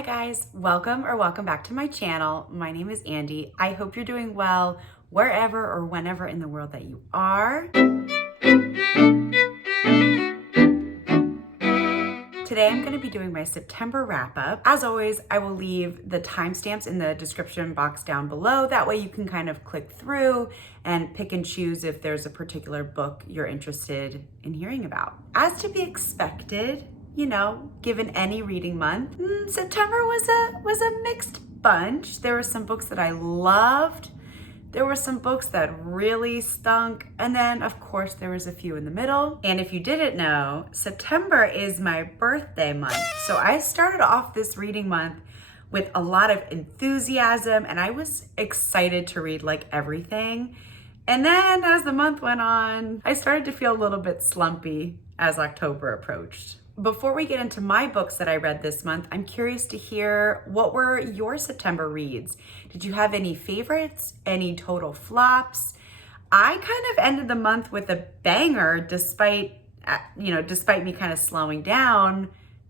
Hi guys, welcome back to my channel. My name is Andy. I hope you're doing well wherever or whenever in the world that you are. Today I'm going to be doing my September wrap up. As always, I will leave the timestamps in the description box down below. That way you can kind of click through and pick and choose if there's a particular book you're interested in hearing about. As to be expected, you know, given any reading month, September was a mixed bunch. There were some books that I loved. There were some books that really stunk. And then of course there was a few in the middle. And if you didn't know, September is my birthday month. So I started off this reading month with a lot of enthusiasm and I was excited to read like everything. And then as the month went on, I started to feel a little bit slumpy as October approached. Before we get into my books that I read this month, I'm curious to hear, what were your September reads? Did you have any favorites? Any total flops? I kind of ended the month with a banger despite me kind of slowing down.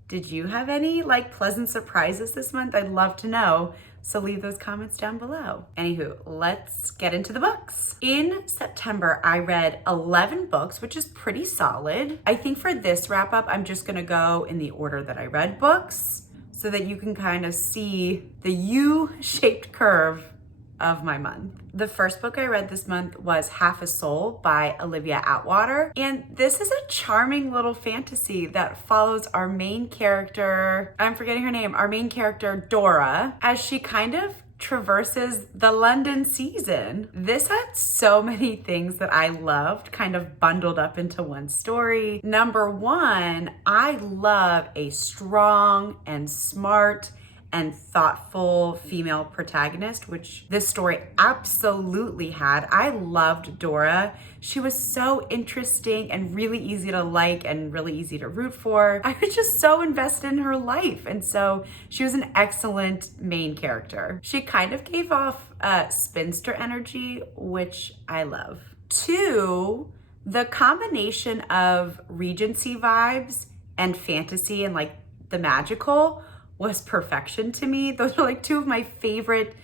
Did you have any like pleasant surprises this month? I'd love to know. So leave those comments down below. Anywho, let's get into the books. In September, I read 11 books, which is pretty solid. I think for this wrap up, I'm just gonna go in the order that I read books so that you can kind of see the U-shaped curve of my month. The first book I read this month was Half a Soul by Olivia Atwater. And this is a charming little fantasy that follows our main character, I'm forgetting her name, our main character, Dora, as she kind of traverses the London season. This had so many things that I loved kind of bundled up into one story. Number one, I love a strong and smart and thoughtful female protagonist, which this story absolutely had. I loved Dora. She was so interesting and really easy to like and really easy to root for. I was just so invested in her life. And so she was an excellent main character. She kind of gave off spinster energy, which I love. Two, the combination of Regency vibes and fantasy and like the magical was perfection to me. Those are like two of my favorite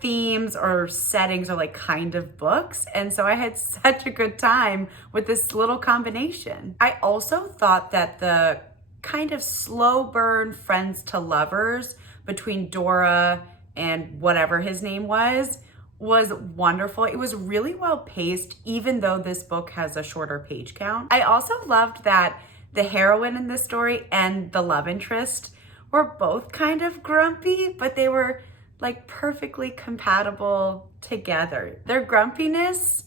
themes or settings or like kind of books. And so I had such a good time with this little combination. I also thought that the kind of slow burn friends to lovers between Dora and whatever his name was wonderful. It was really well paced, even though this book has a shorter page count. I also loved that the heroine in this story and the love interest were both kind of grumpy, but they were like perfectly compatible together. Their grumpiness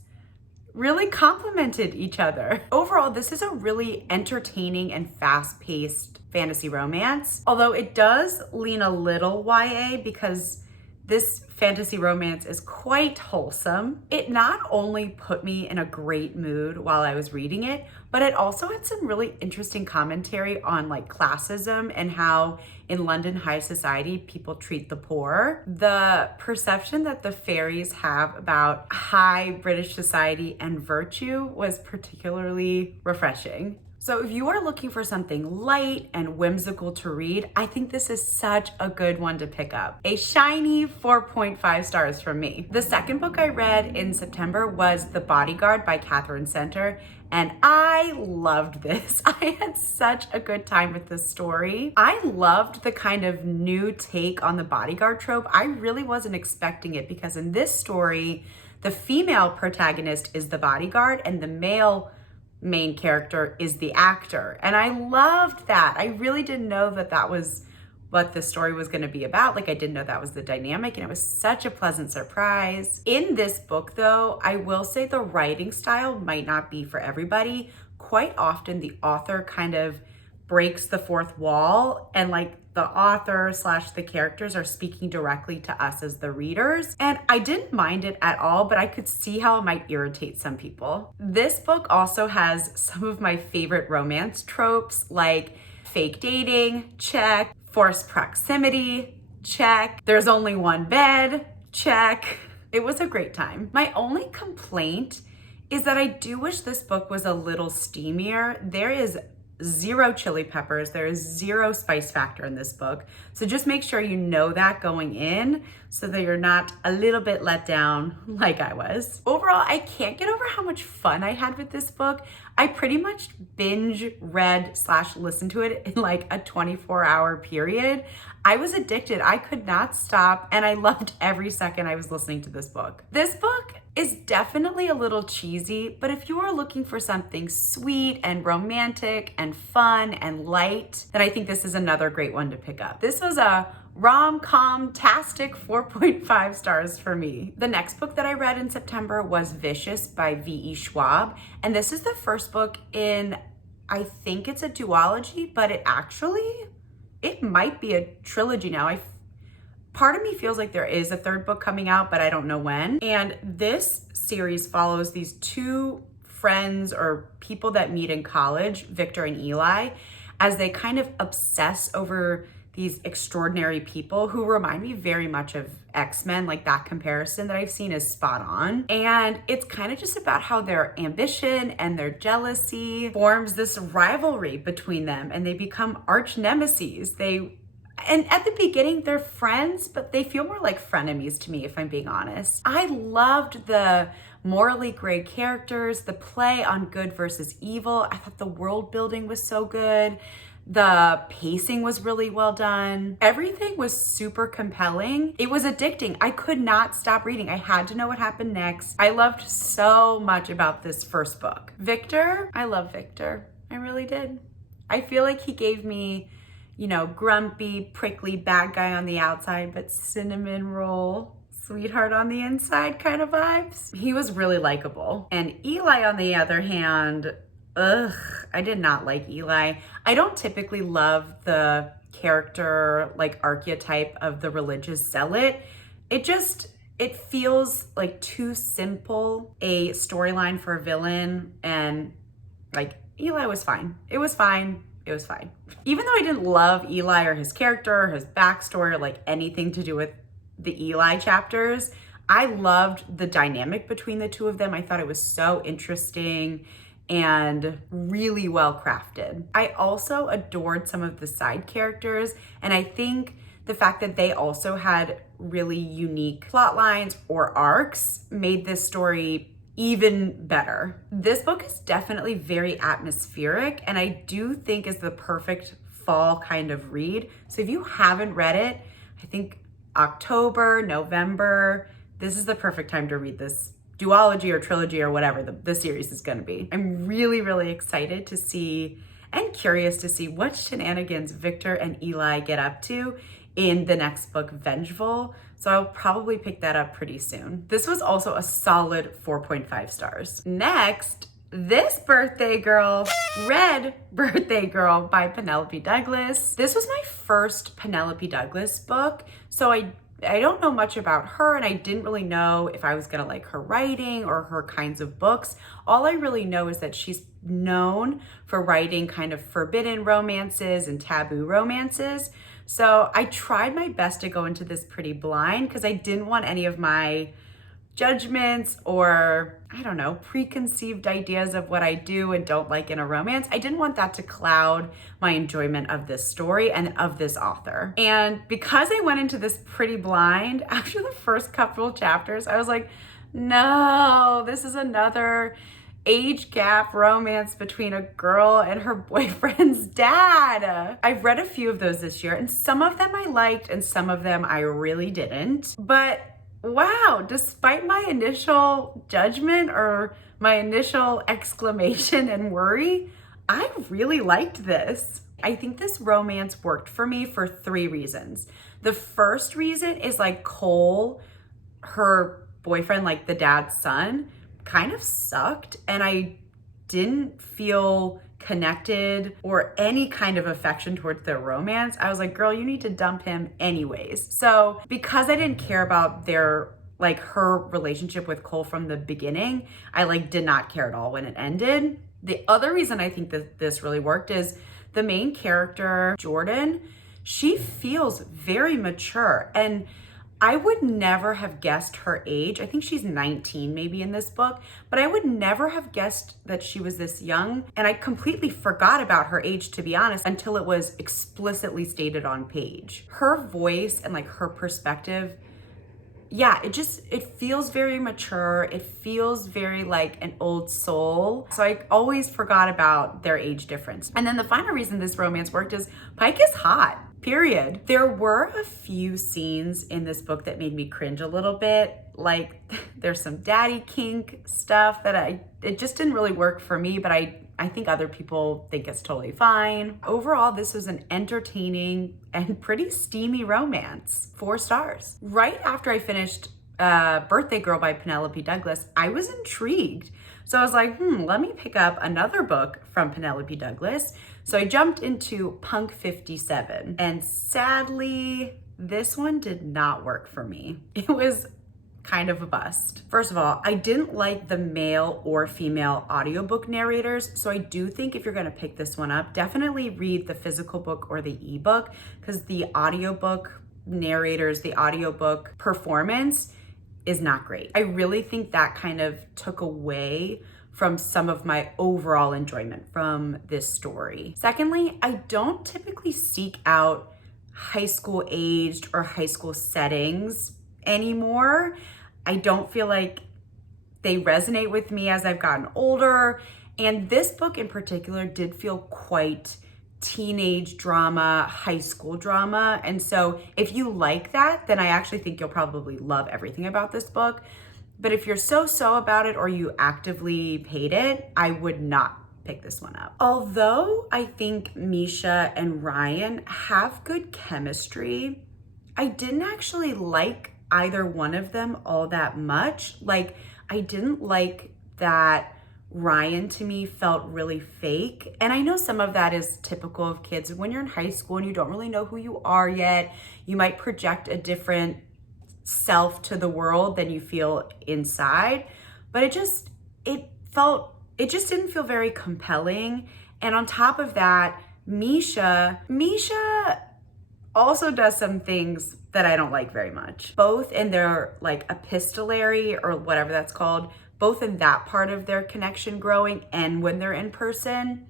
really complemented each other. Overall, this is a really entertaining and fast-paced fantasy romance, although it does lean a little YA because this fantasy romance is quite wholesome. It not only put me in a great mood while I was reading it, but it also had some really interesting commentary on like classism and how in London high society people treat the poor. The perception that the fairies have about high British society and virtue was particularly refreshing. So if you are looking for something light and whimsical to read, I think this is such a good one to pick up. A shiny 4.5 stars from me. The second book I read in September was The Bodyguard by Katherine, and I loved this. I had such a good time with this story. I loved the kind of new take on the bodyguard trope. I really wasn't expecting it because in this story, the female protagonist is the bodyguard and the male main character is the actor. And I loved that. I really didn't know that that was what the story was going to be about. Like I didn't know that was the dynamic, and it was such a pleasant surprise. In this book though, I will say the writing style might not be for everybody. Quite often the author kind of breaks the fourth wall and like the author / the characters are speaking directly to us as the readers. And I didn't mind it at all, but I could see how it might irritate some people. This book also has some of my favorite romance tropes like fake dating, check. Forced proximity, check. There's only one bed, check. It was a great time. My only complaint is that I do wish this book was a little steamier. There is zero chili peppers. There is zero spice factor in this book. So just make sure you know that going in so that you're not a little bit let down like I was. Overall, I can't get over how much fun I had with this book. I pretty much binge read / listened to it in like a 24-hour period. I was addicted. I could not stop, and I loved every second I was listening to this book. This book is definitely a little cheesy, but if you are looking for something sweet and romantic and fun and light, then I think this is another great one to pick up. This was a rom-com-tastic 4.5 stars for me. The next book that I read in September was Vicious by V.E. Schwab, and this is the first book in, I think it's a duology, but it might be a trilogy now. Part of me feels like there is a third book coming out, but I don't know when. And this series follows these two friends or people that meet in college, Victor and Eli, as they kind of obsess over these extraordinary people who remind me very much of X-Men. Like, that comparison that I've seen is spot on. And it's kind of just about how their ambition and their jealousy forms this rivalry between them, and they become arch nemesis. And at the beginning, they're friends, but they feel more like frenemies to me, if I'm being honest. I loved the morally gray characters, the play on good versus evil. I thought the world building was so good. The pacing was really well done. Everything was super compelling. It was addicting. I could not stop reading. I had to know what happened next. I loved so much about this first book. Victor, I love Victor. I really did. I feel like he gave me, grumpy, prickly bad guy on the outside, but cinnamon roll sweetheart on the inside kind of vibes. He was really likable. And Eli, on the other hand, I did not like Eli. I don't typically love the character, like, archetype of the religious zealot. It feels like too simple a storyline for a villain, and like, Eli was fine. It was fine. Even though I didn't love Eli or his character or his backstory or like anything to do with the Eli chapters, I loved the dynamic between the two of them. I thought it was so interesting and really well crafted. I also adored some of the side characters, and I think the fact that they also had really unique plot lines or arcs made this story even better. This book is definitely very atmospheric, and I do think is the perfect fall kind of read. So if you haven't read it, I think October, November, this is the perfect time to read this duology or trilogy or whatever the series is going to be. I'm really, really excited to see and curious to see what shenanigans Victor and Eli get up to in the next book, Vengeful. So I'll probably pick that up pretty soon. This was also a solid 4.5 stars. Next, This Birthday Girl, Red Birthday Girl by Penelope Douglas. This was my first Penelope Douglas book, so I don't know much about her, and I didn't really know if I was gonna like her writing or her kinds of books. All I really know is that she's known for writing kind of forbidden romances and taboo romances. So I tried my best to go into this pretty blind because I didn't want any of my judgments or, I don't know, preconceived ideas of what I do and don't like in a romance. I didn't want that to cloud my enjoyment of this story and of this author. And because I went into this pretty blind, after the first couple of chapters, I was like, no, this is another age gap romance between a girl and her boyfriend's dad. I've read a few of those this year, and some of them I liked and some of them I really didn't. But wow, despite my initial judgment or my initial exclamation and worry, I really liked this. I think this romance worked for me for 3 reasons. The first reason is like Cole, her boyfriend, like the dad's son, kind of sucked, and I didn't feel connected or any kind of affection towards their romance. I was like, girl, you need to dump him anyways. So because I didn't care about her relationship with Cole from the beginning, I did not care at all when it ended. The other reason I think that this really worked is the main character, Jordan, she feels very mature, and I would never have guessed her age. I think she's 19 maybe in this book, but I would never have guessed that she was this young. And I completely forgot about her age, to be honest, until it was explicitly stated on page. Her voice and like her perspective, yeah, it feels very mature. It feels very like an old soul. So I always forgot about their age difference. And then the final reason this romance worked is Pike is hot. Period. There were a few scenes in this book that made me cringe a little bit. Like there's some daddy kink stuff that it just didn't really work for me, but I think other people think it's totally fine. Overall, this was an entertaining and pretty steamy romance. 4 stars. Right after I finished Birthday Girl by Penelope Douglas, I was intrigued. So I was like, let me pick up another book from Penelope Douglas. So I jumped into Punk 57, and sadly, this one did not work for me. It was kind of a bust. First of all, I didn't like the male or female audiobook narrators, so I do think if you're gonna pick this one up, definitely read the physical book or the ebook, because the audiobook narrators, the audiobook performance is not great. I really think that kind of took away from some of my overall enjoyment from this story. Secondly, I don't typically seek out high school aged or high school settings anymore. I don't feel like they resonate with me as I've gotten older. And this book in particular did feel quite teenage drama, high school drama. And so if you like that, then I actually think you'll probably love everything about this book. But if you're so-so about it or you actively hate it, I would not pick this one up. Although I think Misha and Ryan have good chemistry, I didn't actually like either one of them all that much. Like, I didn't like that Ryan to me felt really fake. And I know some of that is typical of kids. When you're in high school and you don't really know who you are yet, you might project a different self to the world than you feel inside. But it just didn't feel very compelling. And on top of that, Misha also does some things that I don't like very much, both in their like epistolary or whatever that's called, both in that part of their connection growing and when they're in person.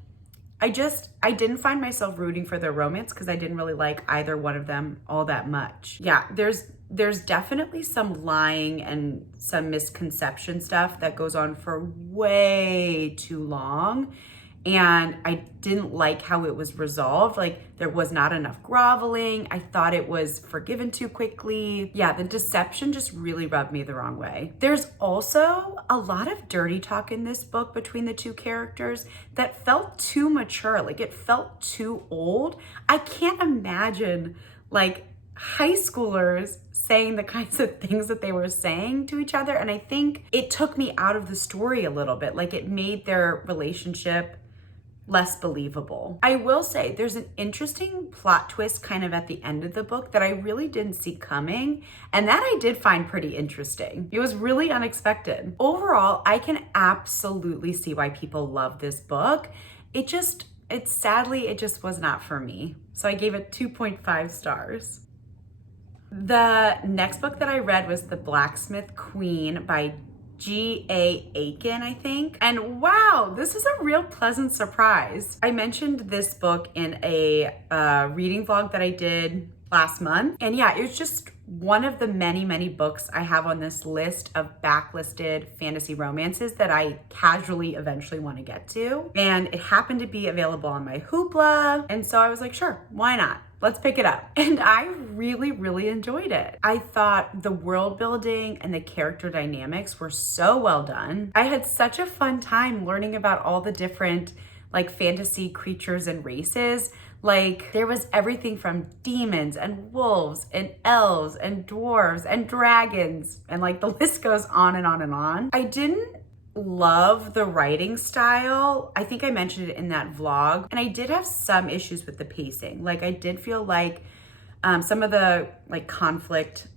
I didn't find myself rooting for their romance because I didn't really like either one of them all that much. Yeah, there's definitely some lying and some misconception stuff that goes on for way too long. And I didn't like how it was resolved. Like, there was not enough groveling. I thought it was forgiven too quickly. Yeah, the deception just really rubbed me the wrong way. There's also a lot of dirty talk in this book between the two characters that felt too mature. Like, it felt too old. I can't imagine, like, high schoolers saying the kinds of things that they were saying to each other. And I think it took me out of the story a little bit. Like, it made their relationship less believable. I will say there's an interesting plot twist kind of at the end of the book that I really didn't see coming, and that I did find pretty interesting. It was really unexpected. Overall, I can absolutely see why people love this book. Sadly, it just was not for me. So I gave it 2.5 stars. The next book that I read was The Blacksmith Queen by G.A. Aiken, I think. And wow, this is a real pleasant surprise. I mentioned this book in a reading vlog that I did last month. And yeah, it was just one of the many books I have on this list of backlisted fantasy romances that I casually eventually want to get to. And it happened to be available on my Hoopla. And so I was like, sure, why not? Let's pick it up. And I really enjoyed it. I thought the world building and the character dynamics were so well done. I had such a fun time learning about all the different like fantasy creatures and races. Like, there was everything from demons and wolves and elves and dwarves and dragons, and like the list goes on and on and on. I didn't love the writing style. I think I mentioned it in that vlog, and I did have some issues with the pacing. Like, I did feel like some of the like conflict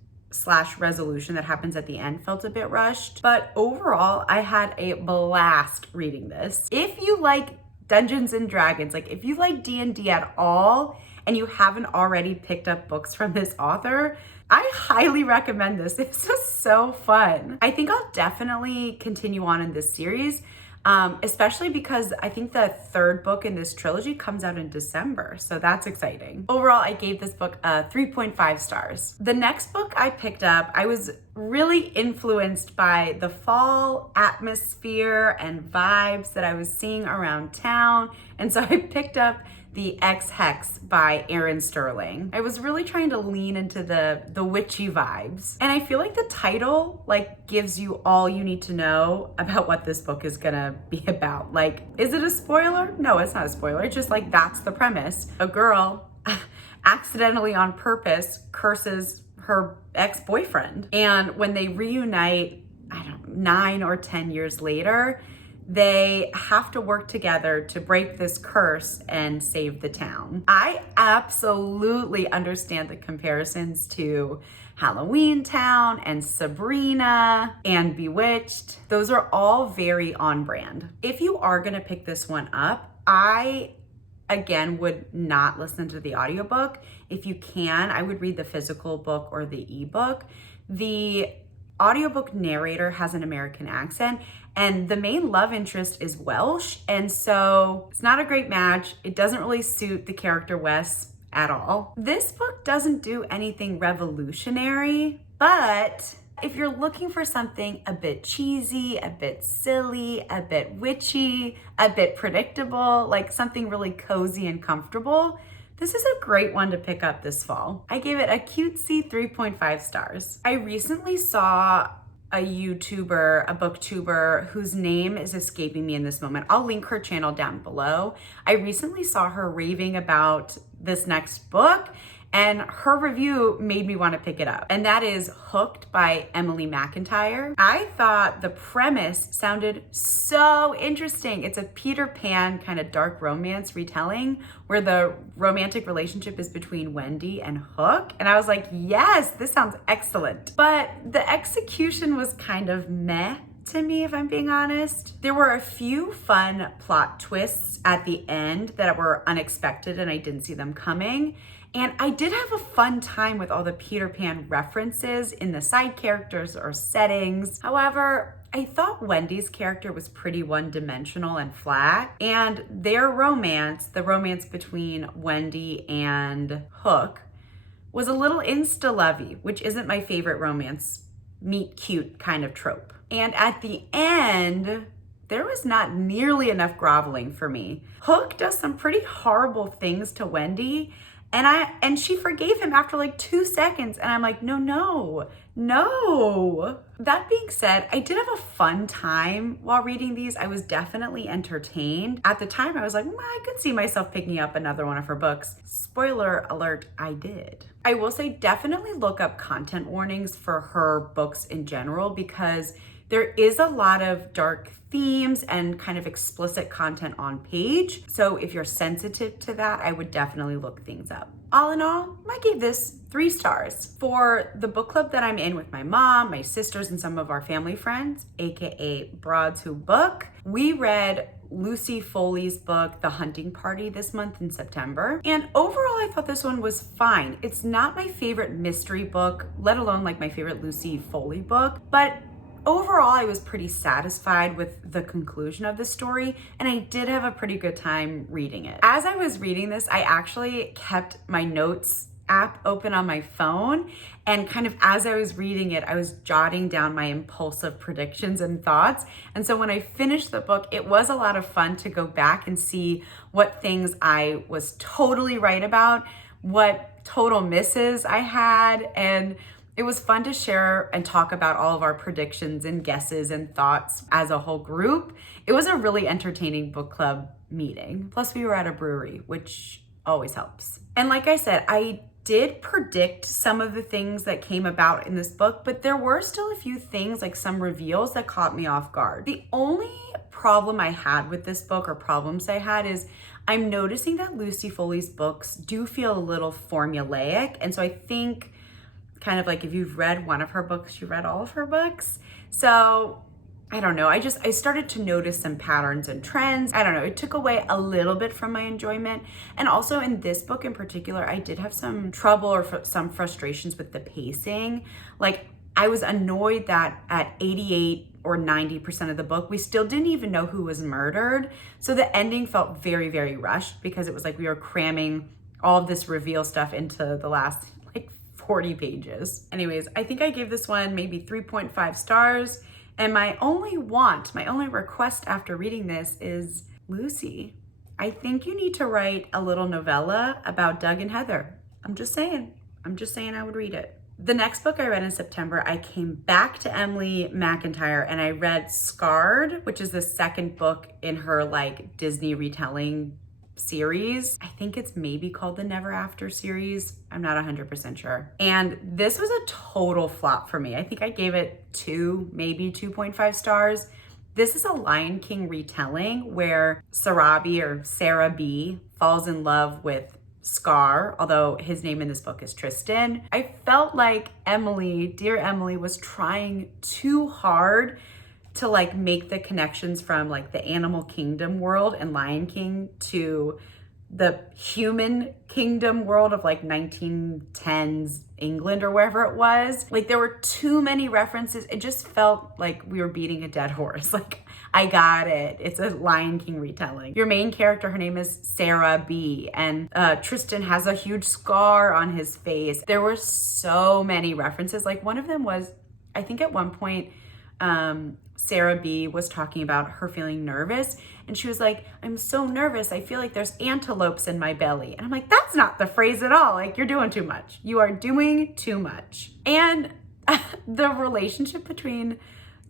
/ resolution that happens at the end felt a bit rushed, but overall I had a blast reading this. If you like Dungeons and Dragons, like if you like D&D at all and you haven't already picked up books from this author, I highly recommend this. This is so fun. I think I'll definitely continue on in this series, especially because I think the third book in this trilogy comes out in December, so that's exciting. Overall, I gave this book 3.5 stars. The next book I picked up, I was really influenced by the fall atmosphere and vibes that I was seeing around town, and so I picked up the Ex Hex by Erin Sterling. I was really trying to lean into the witchy vibes. And I feel like the title gives you all you need to know about what this book is gonna be about. Is it a spoiler? No, it's not a spoiler. It's just that's the premise. A girl accidentally on purpose curses her ex-boyfriend. And when they reunite, I don't know, 9 or 10 years later, they have to work together to break this curse and save the town. I absolutely understand the comparisons to Halloween Town and Sabrina and Bewitched. Those are all very on brand. If you are gonna pick this one up, I again would not listen to the audiobook. If you can, I would read the physical book or the ebook. The audiobook narrator has an American accent, and the main love interest is Welsh, and so it's not a great match. It doesn't really suit the character Wes at all. This book doesn't do anything revolutionary, but if you're looking for something a bit cheesy, a bit silly, a bit witchy, a bit predictable, something really cozy and comfortable, this is a great one to pick up this fall. I gave it a cutesy 3.5 stars. I recently saw a YouTuber, a booktuber, whose name is escaping me in this moment. I'll link her channel down below. I recently saw her raving about this next book, and her review made me want to pick it up. And that is Hooked by Emily McIntire. I thought the premise sounded so interesting. It's a Peter Pan kind of dark romance retelling where the romantic relationship is between Wendy and Hook. And I was like, yes, this sounds excellent. But the execution was kind of meh to me, if I'm being honest. There were a few fun plot twists at the end that were unexpected and I didn't see them coming. And I did have a fun time with all the Peter Pan references in the side characters or settings. However, I thought Wendy's character was pretty one-dimensional and flat, and their romance, the romance between Wendy and Hook, was a little insta-lovey, which isn't my favorite romance, meet cute kind of trope. And at the end, there was not nearly enough groveling for me. Hook does some pretty horrible things to Wendy, and she forgave him after 2 seconds. And I'm like, no. That being said, I did have a fun time while reading these. I was definitely entertained. At the time, I was like, I could see myself picking up another one of her books. Spoiler alert, I did. I will say definitely look up content warnings for her books in general, because there is a lot of dark themes and kind of explicit content on page. So if you're sensitive to that, I would definitely look things up. All in all, I gave this 3 stars. For the book club that I'm in with my mom, my sisters, and some of our family friends, AKA Broads Who Book, we read Lucy Foley's book, The Hunting Party, this month in September. And overall, I thought this one was fine. It's not my favorite mystery book, let alone my favorite Lucy Foley book, but overall, I was pretty satisfied with the conclusion of the story, and I did have a pretty good time reading it. As I was reading this, I actually kept my notes app open on my phone, and kind of as I was reading it, I was jotting down my impulsive predictions and thoughts. And so when I finished the book, it was a lot of fun to go back and see what things I was totally right about, what total misses I had, and it was fun to share and talk about all of our predictions and guesses and thoughts as a whole group. It was a really entertaining book club meeting. Plus we were at a brewery, which always helps. And like I said, I did predict some of the things that came about in this book, but there were still a few things, some reveals, that caught me off guard. The only problem I had with this book, or problems I had, is I'm noticing that Lucy Foley's books do feel a little formulaic. And so I think kind of if you've read one of her books, you read all of her books. So I don't know, I started to notice some patterns and trends. I don't know, it took away a little bit from my enjoyment. And also in this book in particular, I did have some trouble or some frustrations with the pacing. Like, I was annoyed that at 88 or 90% of the book, we still didn't even know who was murdered. So the ending felt very, very rushed because it was like we were cramming all of this reveal stuff into the last like 40 pages. Anyways, I think I gave this one maybe 3.5 stars. And my only request after reading this is, Lucy, I think you need to write a little novella about Doug and Heather. I'm just saying I would read it. The next book I read in September, I came back to Emily McIntire and I read Scarred, which is the second book in her like Disney retelling series. I think it's maybe called the Never After series. I'm not 100% sure. And this was a total flop for me. I think I gave it 2, maybe 2.5 stars. This is a Lion King retelling where Sarabi or Sarah B falls in love with Scar, although his name in this book is Tristan. I felt like Emily, dear Emily, was trying too hard to like make the connections from like the animal kingdom world and Lion King to the human kingdom world of like 1910s England or wherever it was. Like there were too many references. It just felt like we were beating a dead horse. Like, I got it. It's a Lion King retelling. Your main character, her name is Sarah B. And Tristan has a huge scar on his face. There were so many references. Like one of them was, I think at one point, Sarah B was talking about her feeling nervous and she was like, I'm so nervous, I feel like there's antelopes in my belly. And I'm like, that's not the phrase at all. Like, you're doing too much. You are doing too much. And the relationship between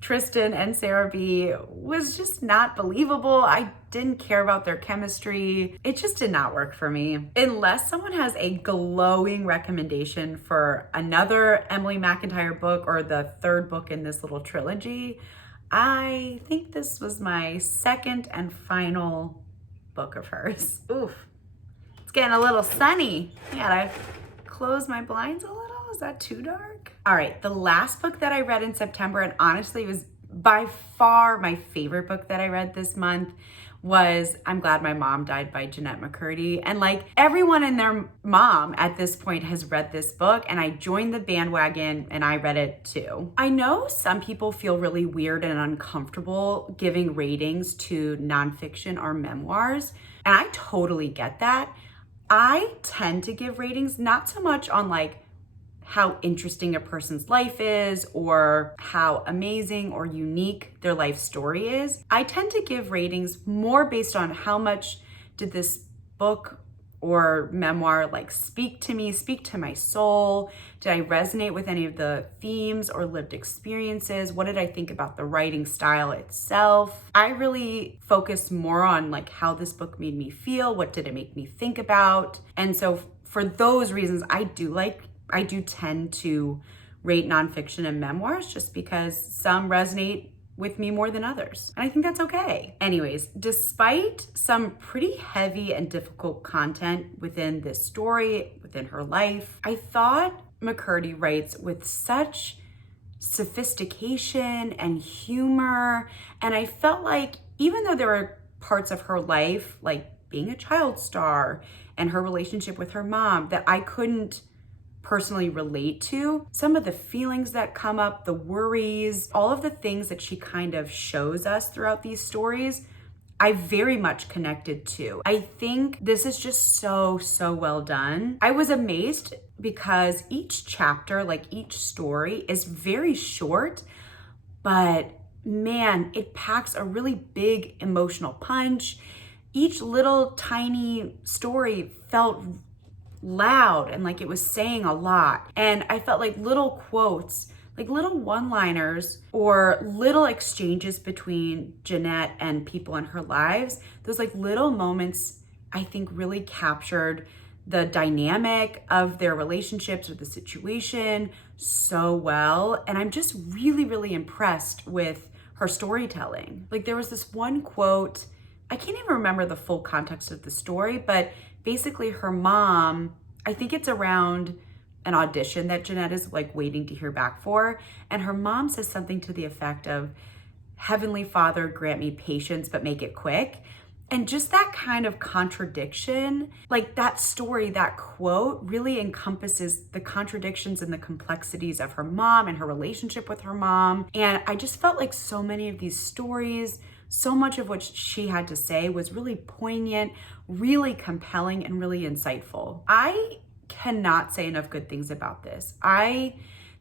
Tristan and Sarah B was just not believable. I didn't care about their chemistry. It just did not work for me. Unless someone has a glowing recommendation for another Emily McIntire book or the third book in this little trilogy, I think this was my second and final book of hers. Oof, it's getting a little sunny. I gotta close my blinds a little. Is that too dark? All right, the last book that I read in September, and honestly it was by far my favorite book that I read this month, was I'm Glad My Mom Died by Jennette McCurdy. And like everyone and their mom at this point has read this book, and I joined the bandwagon and I read it too. I know some people feel really weird and uncomfortable giving ratings to nonfiction or memoirs, and I totally get that. I tend to give ratings not so much on like how interesting a person's life is or how amazing or unique their life story is. I tend to give ratings more based on how much did this book or memoir like speak to me, speak to my soul? Did I resonate with any of the themes or lived experiences? What did I think about the writing style itself? I really focused more on like how this book made me feel, what did it make me think about? And so for those reasons, I do tend to rate nonfiction and memoirs just because some resonate with me more than others. And I think that's okay. Anyways, despite some pretty heavy and difficult content within this story, within her life, I thought McCurdy writes with such sophistication and humor. And I felt like even though there were parts of her life, like being a child star and her relationship with her mom, that I couldn't personally relate to, some of the feelings that come up, the worries, all of the things that she kind of shows us throughout these stories, I very much connected to. I think this is just so well done. I was amazed because each chapter, like each story, is very short, but man, it packs a really big emotional punch. Each little tiny story felt loud and like it was saying a lot. And I felt like little quotes, like little one-liners or little exchanges between Jennette and people in her lives, those like little moments I think really captured the dynamic of their relationships or the situation so well. And I'm just really impressed with her storytelling. Like there was this one quote, I can't even remember the full context of the story, but basically her mom, I think it's around an audition that Jennette is like waiting to hear back for. And her mom says something to the effect of, Heavenly Father, grant me patience, but make it quick. And just that kind of contradiction, like that story, that quote really encompasses the contradictions and the complexities of her mom and her relationship with her mom. And I just felt like so many of these stories, so much of what she had to say was really poignant, really compelling, and really insightful. I cannot say enough good things about this. I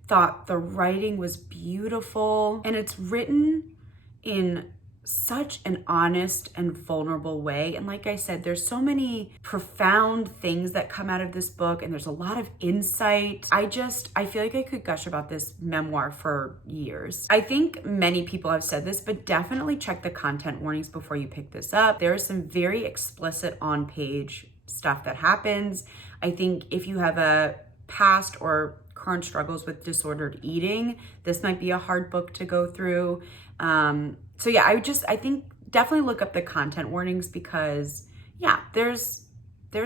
thought the writing was beautiful, and it's written in such an honest and vulnerable way. And like I said, there's so many profound things that come out of this book, and there's a lot of insight. I feel like I could gush about this memoir for years. I think many people have said this, but definitely check the content warnings before you pick this up. There is some very explicit on-page stuff that happens. I think if you have a past or current struggles with disordered eating, this might be a hard book to go through. So yeah, I think definitely look up the content warnings, because yeah, there's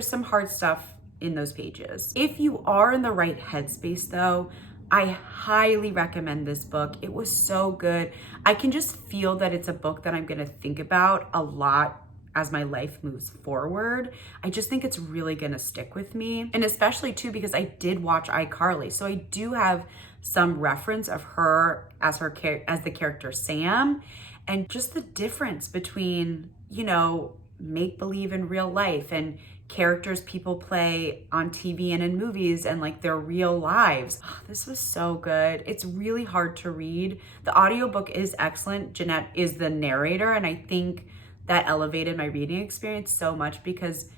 some hard stuff in those pages. If you are in the right headspace though, I highly recommend this book. It was so good. I can just feel that it's a book that I'm gonna think about a lot as my life moves forward. I just think it's really gonna stick with me. And especially too, because I did watch iCarly. So I do have some reference of her as the character Sam, and just the difference between, you know, make-believe in real life and characters people play on TV and in movies and like their real lives. Oh, this was so good. It's really hard to read. The audiobook is excellent. Jennette is the narrator, and I think that elevated my reading experience so much because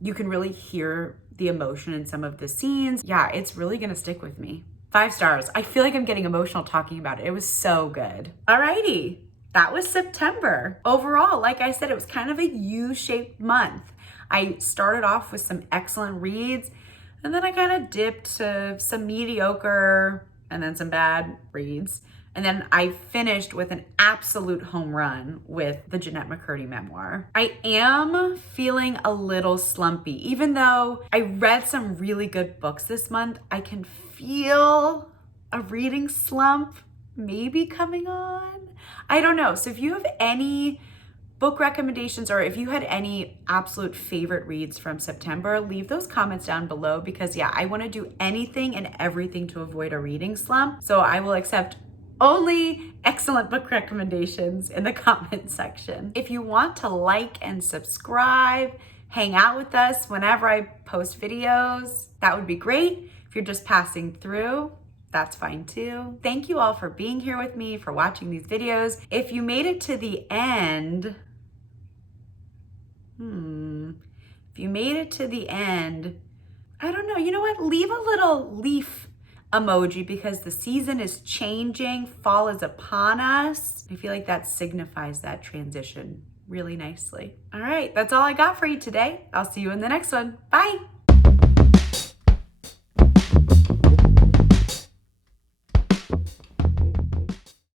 you can really hear the emotion in some of the scenes. Yeah, it's really gonna stick with me. 5 stars. I feel like I'm getting emotional talking about it. It was so good. Alrighty, that was September. Overall, like I said, it was kind of a U-shaped month. I started off with some excellent reads, and then I kind of dipped to some mediocre and then some bad reads. And then I finished with an absolute home run with the Jennette McCurdy memoir. I am feeling a little slumpy. Even though I read some really good books this month, I can feel a reading slump maybe coming on. I don't know. So if you have any book recommendations, or if you had any absolute favorite reads from September, leave those comments down below, because yeah, I want to do anything and everything to avoid a reading slump. So I will accept only excellent book recommendations in the comment section. If you want to like and subscribe, hang out with us whenever I post videos, that would be great. If you're just passing through, that's fine too. Thank you all for being here with me, for watching these videos. If you made it to the end, I don't know, you know what? Leave a little leaf emoji, because the season is changing. Fall is upon us. I feel like that signifies that transition really nicely. All right, that's all I got for you today. I'll see you in the next one. Bye.